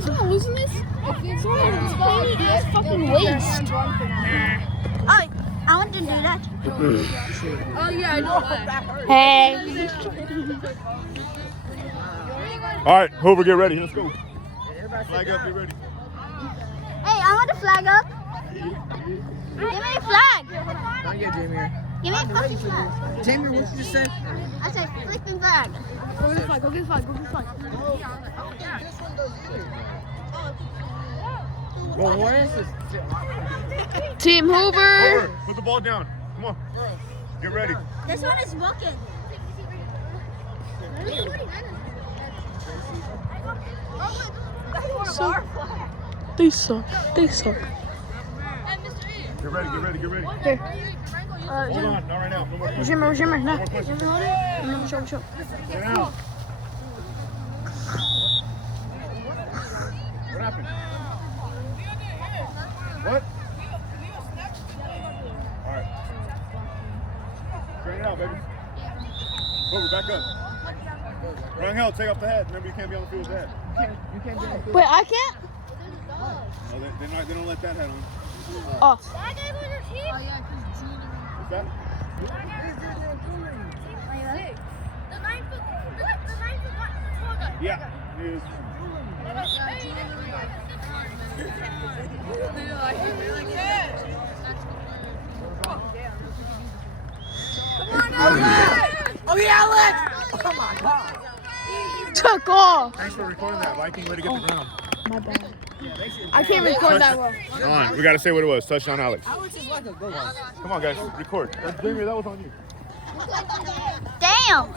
Someone losing this? Someone tiny ass fucking waist. Oh, I want to do that. Oh yeah, I know that. Hey. All right, Hoover, get ready. Let's go. Flag up, get ready. Hey, I want the flag up. Give me a flag. Not yet, Jamie. Give me a fucking flag. Jamie, what did you say? I said flipping flag. Go get the flag, go get the flag, go get the flag. Well, what is this? Team Hoover. Hoover, put the ball down. Come on. Get ready. This one is walking. They suck. They suck. Get ready, get ready, get ready. Here. Hold on, not right now. No more questions. Shimmer, no. No more questions. No, show. Get out. What happened? What? All right. Straighten it out, baby. Hoover, back up. Run hell, take off the hat. Remember, you can't be on the field with that. You can't do it. Wait, I can't? No, they don't let that hat on. Oh. What's that? Yeah. It is. Oh, yeah, Alex! Oh, my God. Took off. Thanks for recording that. Viking way to get the ground. My bad. I can't record that well. Come on, we got to say what it was. Touchdown, Alex. Alex is like a good one. Come on, guys. Record. Jamie, that was on you. Damn.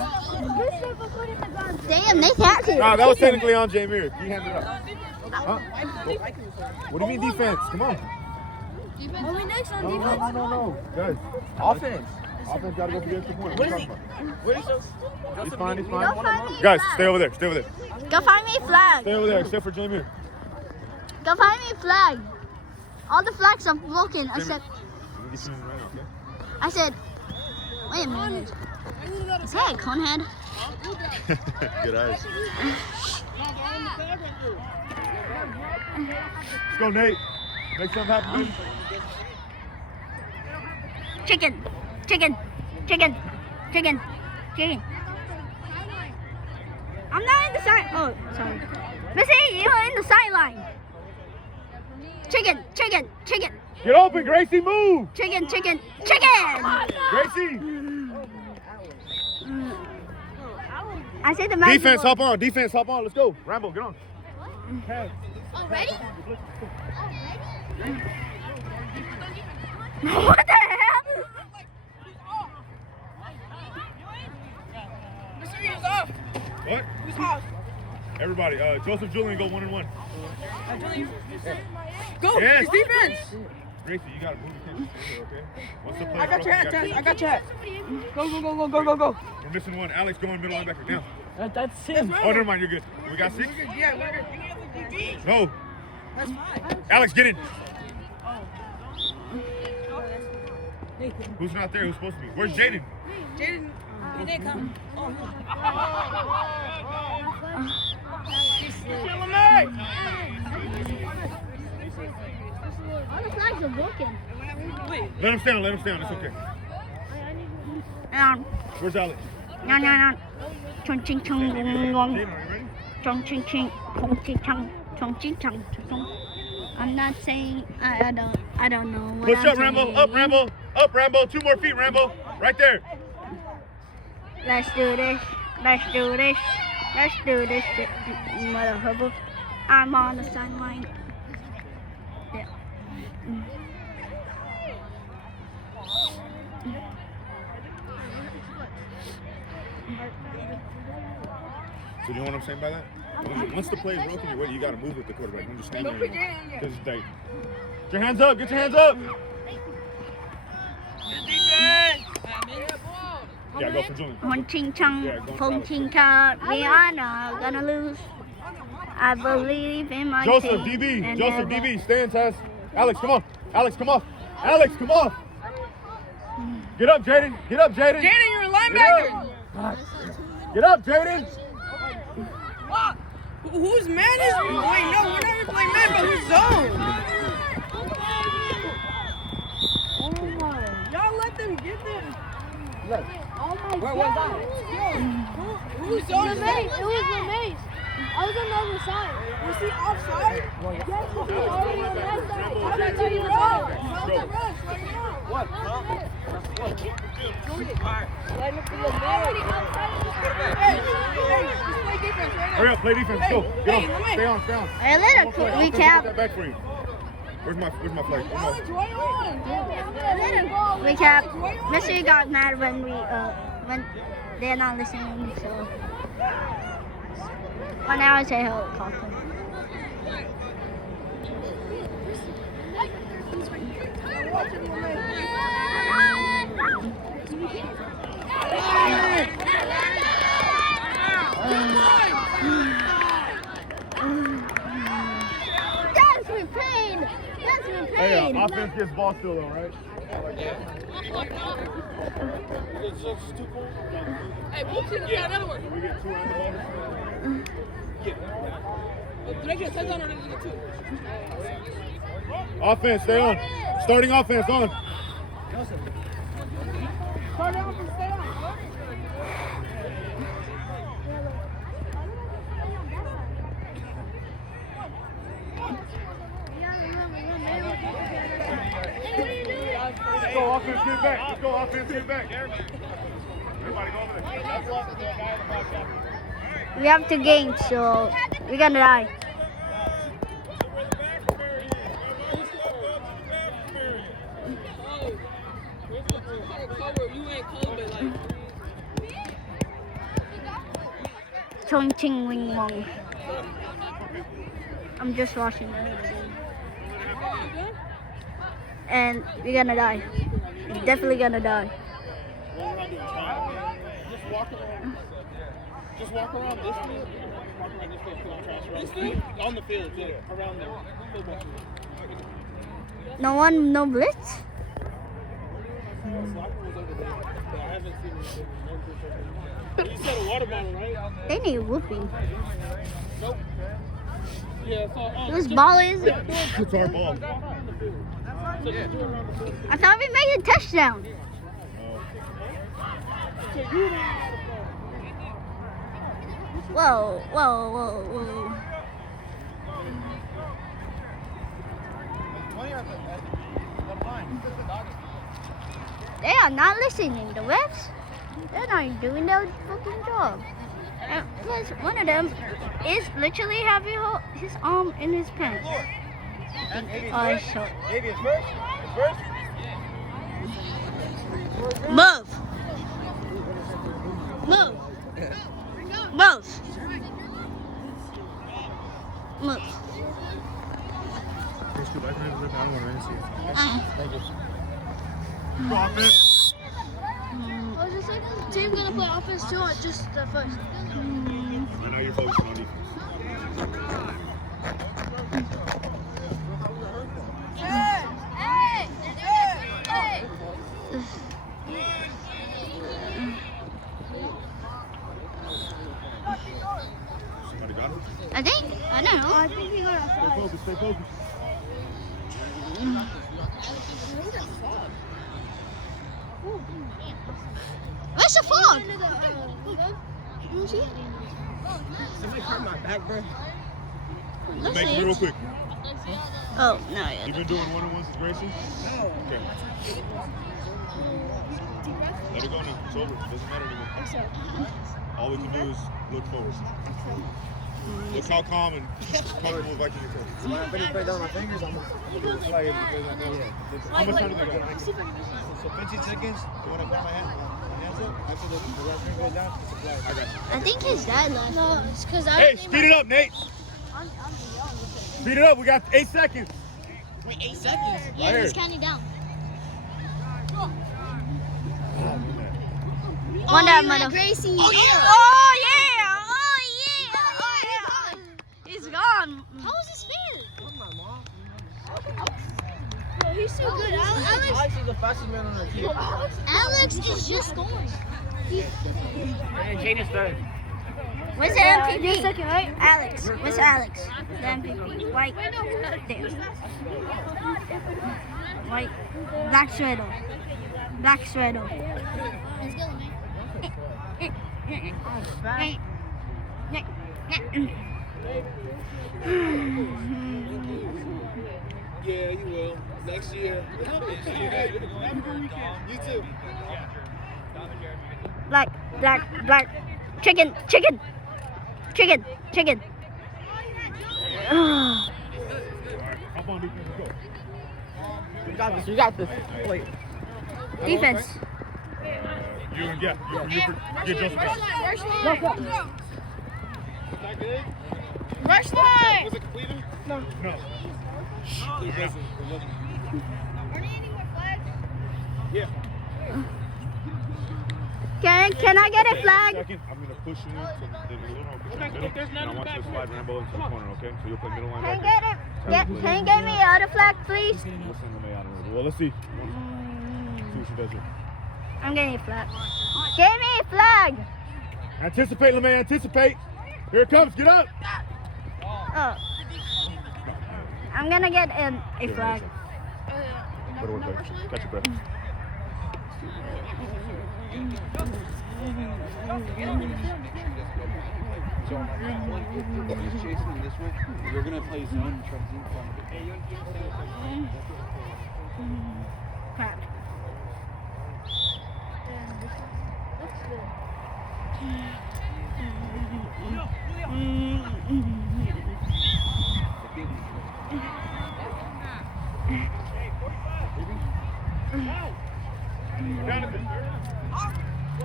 Damn, they tapped it. Nah, that was technically on Jamie. He handed it up. Huh? What do you mean defense? Come on. Are we next on No. Guys, Offense. offense got to go for the extra point. What is he? What is He's fine, he's Go fine. find me a Guys, flag. stay over there. Stay over there. Go find me a flag. Stay over there, except for Jamie. Go find me a flag. All the flags are broken except. I said, wait a minute. Is that a conehead? Good eyes. Let's go, Nate. Make something happen, baby. Chicken. I'm not in the side. Oh, sorry. Missy, you're in the sideline. Chicken. Get open, Gracie, move! Chicken. Gracie! I said the man. Defense, hop on. Let's go. Rambo, get on. Already? What the hell? What? Everybody, Joseph Julian go 1-1. Go! Yes. It's defense! Gracie, you gotta move your camera, okay? Once the play I got your hat, starts, Tess. you I gotta- got your hat. Go. We're missing one. Alex going middle linebacker now. That's him. Oh, never mind, you're good. We got 6? Yeah, we're good. No. That's fine. Alex, get in. Who's not there? Who's supposed to be? Where's Jaden? Jaden, he didn't come. All the flags are broken. Let him stand. It's okay. Where's Alex? Chung ching chung Jaden, are you ready? chung ching ching chung ching chung. I'm not saying I don't know what Push I'm up, Rambo. saying. Up, Rambo. Up, Rambo. 2 more feet, Rambo. Right there. Let's do this, motherfucker. I'm on the sideline. Yeah. So you know what I'm saying by that? Once the play is broken, you gotta move with the quarterback. Don't just stand there. Because it's like, get your hands up. Get your hands up. Yeah, go for Julian. One ching chung, Yeah, go fong Alex. ching chong. We are not gonna lose. I believe in my Joseph, team. DB. and Joseph, never- DB. Stay in, Tess. Alex, come on. Alex, come off. Alex, come off. Get up, Jaden. Get up, Jaden. Jaden, you're a linebacker. Get up, Jaden. Whose man is? Wait, no. Zone. Y'all let them get this. Oh my Where was God. Who's zone? LeMay. It was LeMay's. I was on the other side. Was he offside? Yes, he was already on that side. How I did thought he you was run? on. How's the rush right now? What? Line up for LeMay. Hey, just play defense right now. Hurry up, play defense. Go. Hey, Go. LeMay. Stay on. Stay on. A little quick Put recap. that back for you. Where's my flag? Alex, right on. Recap. Mystery got mad when when they're not listening, so. Well, now I say hello, Falcon. That's me pain. That's me Hey, pain. offense gets ball still though, right? Hey, what's in the network? We get 2 and the ball. Did I get a touchdown or did I get 2? Offense, stay on. Starting offense on. Start off and stay on. Let's go offense, get back. Let's go offense, get back. Everybody go over there. We have 2 games, so we're gonna die. Chong Ching Wing Wong. I'm just watching it. And we're gonna die. We're definitely gonna die. Just walk around this field. Walk around this field. This field? On the field, yeah. Around the football field. No blitz? I haven't seen it. You said a water bottle, right? They need whooping. Nope. Yeah, so Whose ball is it? It's our ball. I thought we made a touchdown. Whoa. They are not listening. The refs, they're not doing their fucking job. And plus, one of them is literally having his arm in his pants. Oh, it's short. Move. Offense. I was just like, team's gonna play offense too, or just the first? I know you're focusing on defense. Somebody got him? I don't know. I think he got a Stay focused, stay focused. Where's the fog? You see it? Somebody hurt my back, bro. Let's Make see it real it. quick. Oh, no, yeah. You been doing one-on-ones with Gracie? No. Okay. Let it go now. It's over. It doesn't matter anymore. All we can do is look forward. Look how calm and comfortable Vikings are. When I finish putting down my fingers, I'm going to fire because I know How much time do they got? So 15 seconds, you want to put my hands up? After the last finger goes down, it's a flag. I got you. I think his dad left. No, it's because I. Hey, speed it up, Nate. Speed it up. We got 8 seconds. Wait, 8 seconds? Yeah, Right he's here. counting down. Oh, One down, you mother. had Gracie. Oh yeah! He's gone. How was his fail? My mom. Bro, he's so good. Alex Alex is the fastest man on the team. Alex is just going. And Jaden's third. Where's the MVP? You're second, right? Alex. Where's Alex? The MVP. White. There. White. Black sweater. Black sweater. Yeah, you will. Next year. You too. Black. Chicken. Hop on, defense. Let's go. You got this. Wait. Defense. You and get Joseph back. Rush line. Was it completed? No. It wasn't. Yeah. Can I get a flag? Second, I'm going to push you into the middle. Okay, if there's none And I in the want you to back, slide Rambo into the corner, okay? So you'll play middle line. Can you get me other flag, please? Well, let's see. See what she does here. I'm getting a flag. Give me a flag. Anticipate, LeMay, anticipate. Here it comes, get up. Oh. I'm gonna get a flag. Better work, buddy. Catch your breath. He's chasing this way. We're gonna play zone. Crap.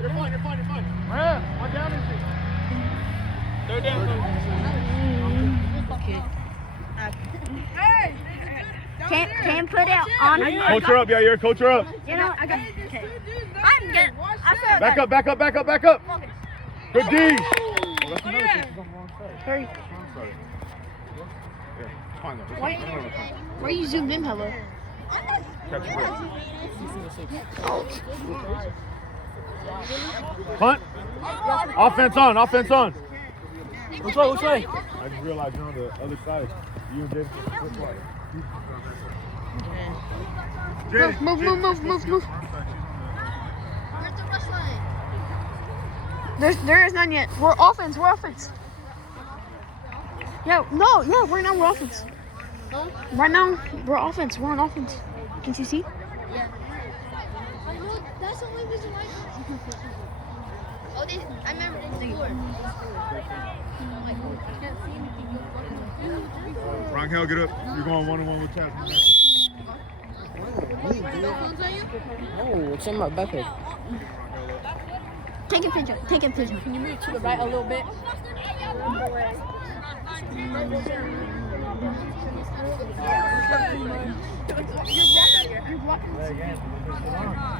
You're fine. What down is it? Third down. Can't put it on. Coach her up, Yair. Coach her up. You know, I got. Okay. I'm good. I feel Back good. up. Good D. Well, that's another thing. She's on the wrong side. Hurry. Wrong side. Yeah, it's fine though. Why are you zoomed in, Pablo? Catch your breath. Punt. Offense on. Which way? I just realized you're on the other side. You and James. Move. Move. Where's the rush line? There is none yet. We're offense. Yeah, right now we're offense. Huh? Right now, we're offense. We're on offense. Can you see? Yeah. That's the only reason why. Oh, I remember this before. Rangel, get up. You're going one-on-one with Chad. No, it's in my backpack. Take a picture. Can you move to the right a little bit?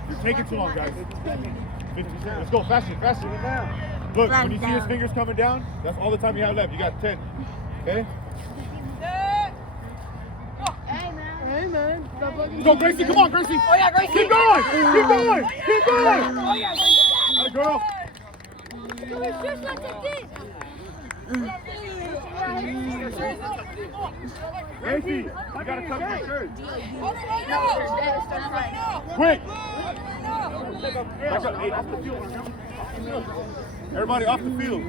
You're taking too long, guys. 50%. Let's go faster. Look, when you see his fingers coming down, that's all the time you have left. You got 10. Okay? Hey, man. Go, Gracie. Come on, Gracie. Oh, yeah, Gracie. Keep going. Oh, yeah, Atta girl. Gracie, you gotta tuck your shirt. Quick. Back up. Hey, off the field. Everybody off the field.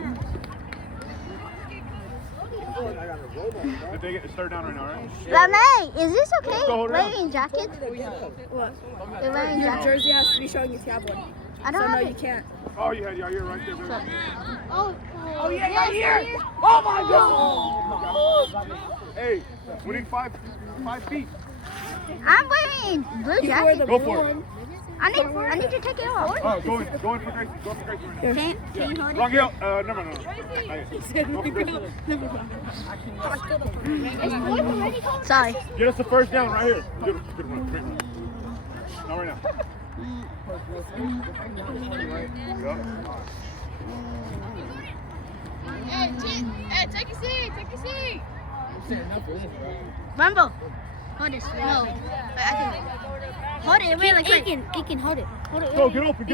Did they get third down right now, right? LeMay, is this okay? Go, hold it Wearing jacket? What? You're wearing Your jacket. jersey has to be showing if you have one. I don't So no, have you it. can't. Oh, you had Yair right there. Baby. Oh, yeah, right here. Oh my God. Hey, winning five feet. I'm wearing blue You wear the jacket. Go blue for it. one. I need to take it off. Oh, go in for Gracie. Go for Gracie right now. Can you hold it? Rangel, no. Sorry. Get us the first down right here. Good run, great run. Not right now. hey, take a seat. Rumble. Hold this. No. I can hold it really quick. He can hold it. Go, get open.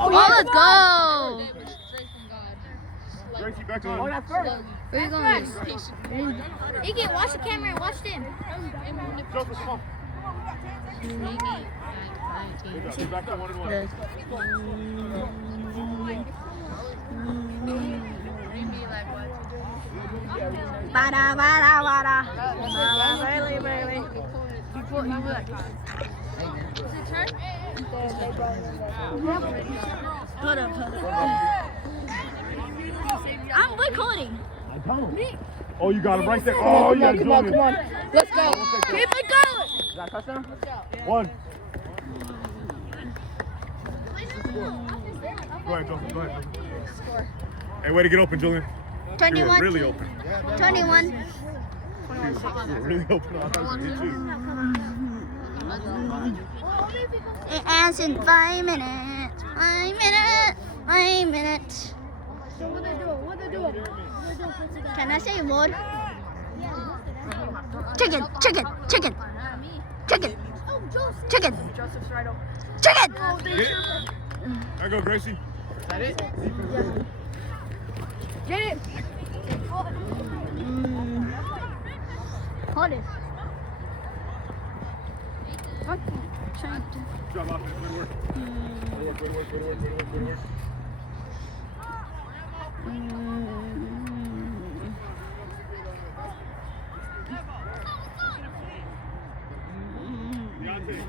Oh, let's go. Gracie, back to him. Where you going? Iggy, watch the camera and watch them. Joseph, come on. Good job. Get back to 1-1. Bada, bada, bada. I'm recording. Oh, you got him right there. Oh, yeah, Come on. Let's go. Keep it going. Is that a touchdown? 1. Go ahead, Joseph. Go ahead. Hey, way to get open, Julian. You were 21. really open. 21. You were really open. I thought it was you. It ends in 5 minutes. 5 minutes. 5 minutes. Can I say more? Chicken. Chicken. Chicken. Chicken. Chicken. Chicken. There go, Gracie. Is that it? Get it. Hold it. Good job, offense. Good work. Good work. Deontay.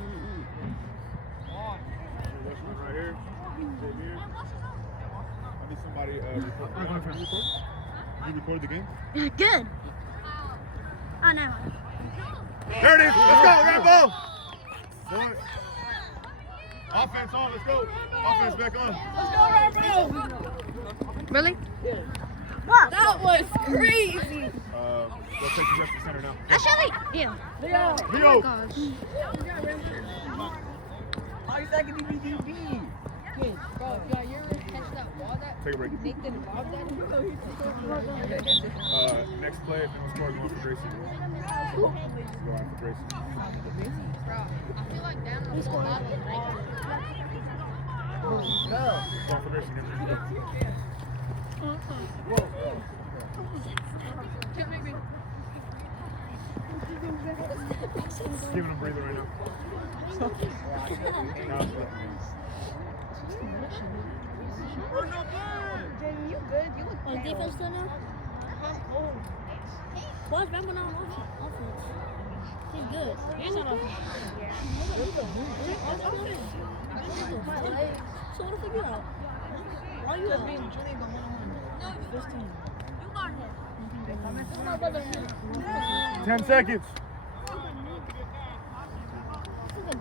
Right here. I need somebody record. You recorded the game? Good. Oh, no. There it is. Let's go. We got a ball. Boy. Offense on. Let's go. Offense back on. Really? What? That was crazy. Go take the rest of the center now. Actually, yeah. Leo. Take a break. Next play, if anyone scores, going for Gracie. Go on for Gracie. Going for Gracie. Giving him a breather right now. On defense still now? Boss Bama not on offense. He's good. He's not offense. So what if you out? Why you out? 10 seconds.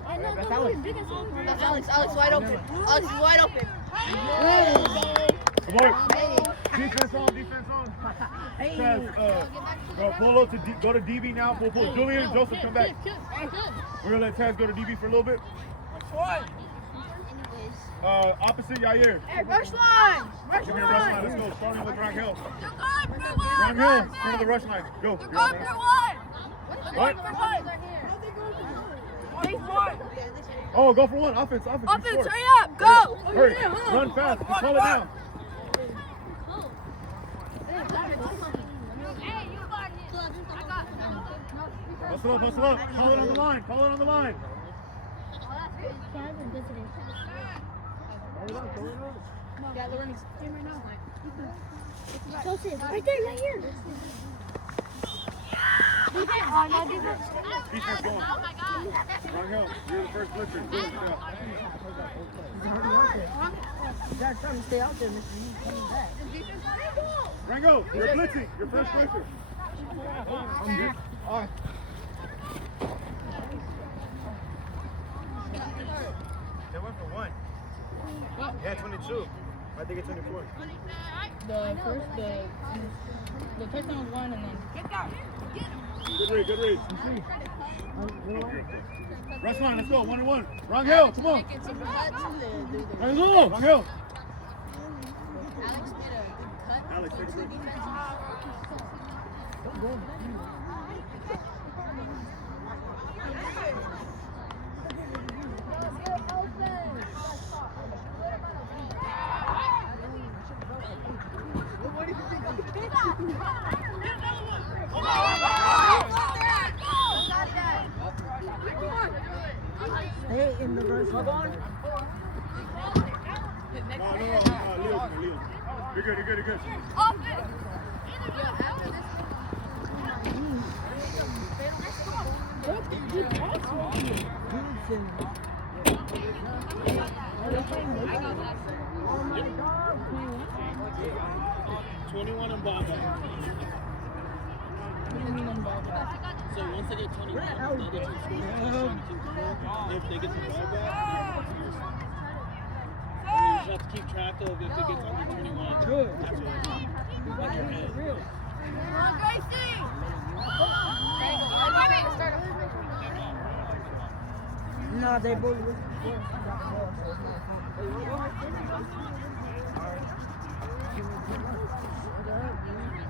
That's Alex. Alex wide open. Alex is wide open. Come on. Defense on. Taz, pull up to go to DB now. Pull. Julian and Joseph, come back. We're going to let Taz go to DB for a little bit. Opposite Yair. Hey, rush line. Give me a rush line. Let's go. Starting with Rangel. Rangel, front of the rush line. Go. What? Oh, go for one. Offense. Offense, hurry up. Go. Hurry. Run fast. Just call it down. Hustle up. Call it on the line. Yeah, they're running game right now. Joseph, right there, right here. Defense going. Rangel, you're the first blitzer. Good job. Rango, you're blitzing. You're first blitzer. All right. They went for 1. Yeah, 22. I think it's 24. The touchdown was 1 and then. Good read. Rush line, let's go. 1-1. Rangel, come on. Let's go. Rangel. Alex, take a break. Hey, in the verse. No, leave it. You're good, you're good. Yep. 21 and ball back. So once they get 21, the other team scores 17. If they get the ball back, you just have to keep track of if it gets under 21. Good. That's what like your head. Nah, they both.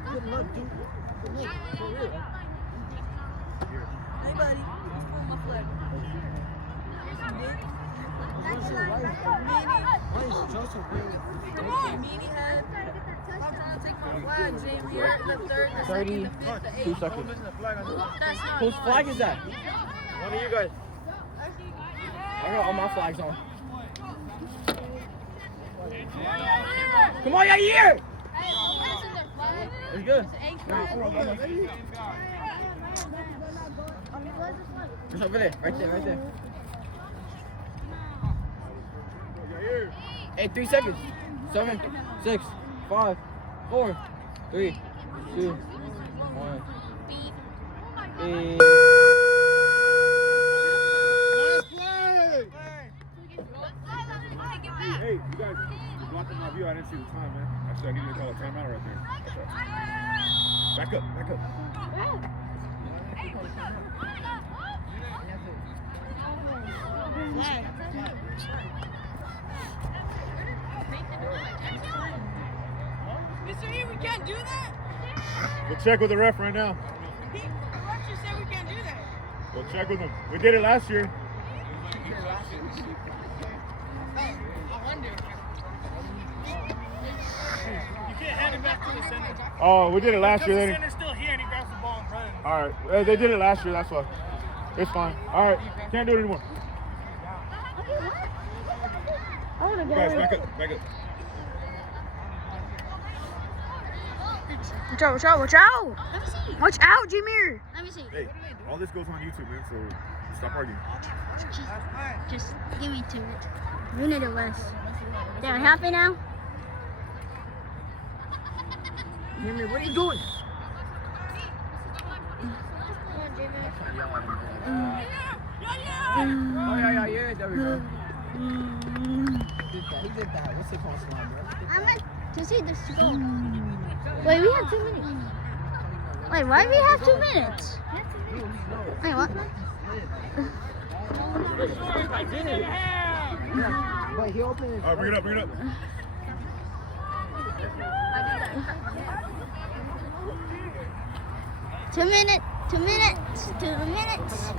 Good luck, dude. Good luck, for real. Hey, buddy. Pull my flag. Come on. Meanie had. Flag, 32 seconds. Whose flag is that? One of you guys. I got all my flags on. Come on, Yair! It's good. It's over there. Right there. Hey, 3 seconds. 7, 6, 5, 4, 3, 2, 1. Hey, you guys, you're blocking my view. I didn't see the time, man. Actually, I need to call a timeout right there. Back up. Mr. E, we can't do that? We'll check with the ref right now. The ref just said we can't do that. We'll check with him. We did it last year. You can't hand it back to the center. Oh, we did it last Because year. the center's still here and he grabs the ball and runs. All right. They did it last year. That's why. It's fine. All right. Can't do it anymore. You guys, back up. Watch out. Let me see. Watch out, Jameer. Let me see. Hey, all this goes on YouTube, man. So stop arguing. Just give me 2 minutes. Minute or less. They're happy now? Jimmy, what are you doing? Oh, yeah. There we go. He did that. What's it called, slime, bro? I'm meant to see this to go. Wait, we have 2 minutes. Wait, why do we have 2 minutes? Wait, what? But he opened his. All right, bring it up. 2 minutes. 2 minutes. 2 minutes.